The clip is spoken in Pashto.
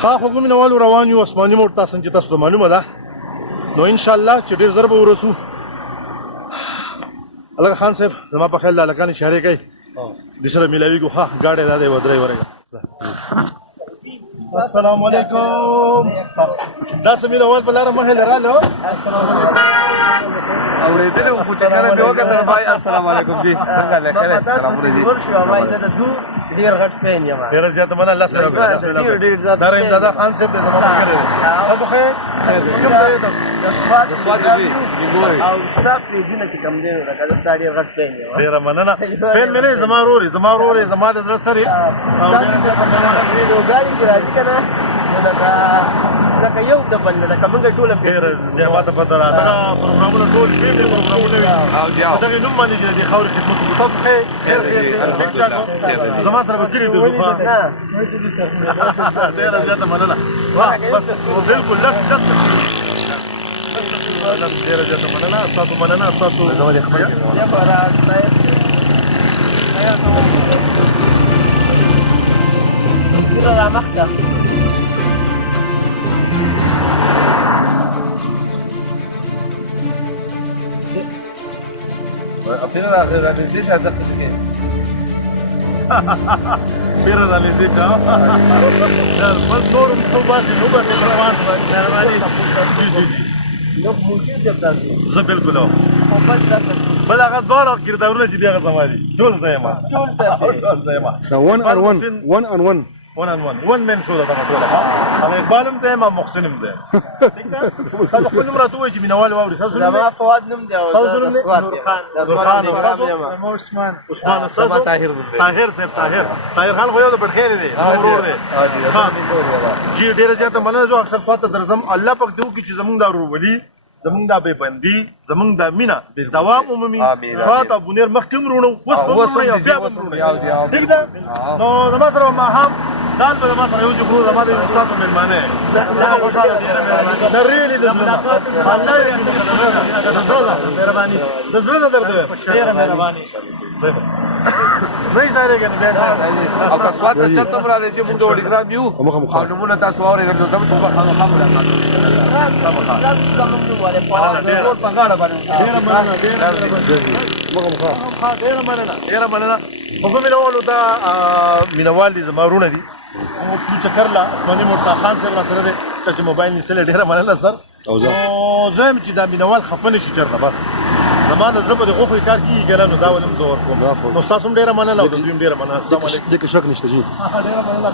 ښه خو مینوالو روان یو اسماني موټ تاسو چې تاسو ته معلومه ده نو انشاءالله چې ډېر ژر به ورسو. هلکه خان صاحب زما په خیال د هلکان اشارې کوي دوی سره میلاویږو. ښه ګاډی دا دی ودرئ ورېږه. السلام علیکم. دا څه مینوال په لاره مخې لراله. السلام علیکم. اورېدلې وم خو چې کله مې وکتل بای السلام علیکم جی څنګه دی ښه دی سلامونه جی. ډېر غټ فین یم. ډېره زیاته مننه. الله سره وکړي. دا رحیم دادا خان صاحب دی زما ملګری دی. تاسو خیر کوم ځای ته او ستا پرېږدونه چې کوم دی نو لکه زه ستا ډېر غټ فین یم. ډېره مننه. فین مې نه زما ورور یې زما د زړه سر یې. ویډیوګانې چې راځي که نه نو لکه یو د بل نه لکه موږ ټوله ډېره نعمته پته ده. دغه پروګرامونه ټول فیملي پروګرامونه وي د دغې نوم باندې چې د دې خاورې خدمت وکړو. تاسو خیر ټیک ټاک زما سره به کلي ته ځو. ډېره زیاته مننه. بس بلکل لس ډېره زیاته مننه. ستاسو مننه. ستاسو را مخته اپیره رانږدې شه دقه څه کې پیره رانږدې شه بس نور هم څو باسي نو بس مهرباني. جی جی جی نو موسیقي صاحب تاسو زه بلکل او بس داسې بل هغه دواړه کردارونه چې دي هغه زما دي ټول زه یم. ټول تاسې ټول زه یم. one on one man show ده دغه ټوله. هغه اقبال هم زه یم محسن هم زه یم. ټیک ده. تاسو خپل نوم راته ووایئ چې مینوال واوري. ستاسو نوم دی؟ زما فواد نوم دی او ستاسو نوم دی؟ نورخان. نورخان. عثمان. ستاسو طاهر صاحب. طاهر خان خو یو د بډخیلې دی ورور دی. جی ډېره زیاته مننه. زه اکثر خواته درځم. الله پاک دې وکړي چې زمونږ دا ورورولي زمونږ دا بېبندي زمونږ دا مینه دوام ومومي. سوات او بونیر مخکې هم وروڼو اوس به هم وروڼو او بیا به هم وروڼو. ټیک ده. نو زما سره به ماښام دال به زما سره یو چې خورو زما د یو استاد مېلمانه یې زه به خوشحاله د ریلي د زړه نه الله یې د زړه نه درد ویم. ډېره مهرباني. نه یې سارېږي نو بیا او که سوات ته چېرته هم راځئ چې موږ د وډګرام یو او نومونه تاسو واورېدل نو زموږ څخه خامخا ملاقات ډېره مننه. خو مینوالو دا مینوال دي زما وروڼه دي. پلو چکر له اسماني موټ خان صاحب را سره دی چا چې موبایل نیسلی. ډېره مننه سر. نو زه یم چې دا مینوال خفه نه شي چېرته بس زما د زړه په د غوښو کار کېږي که نه نو دا ولې هم زه ورکوم. نو ستاسو هم ډېره مننه او د دوی هم ډېره مننه. السلام علیکم. دې کې شک نشته جی. ډېره مننه.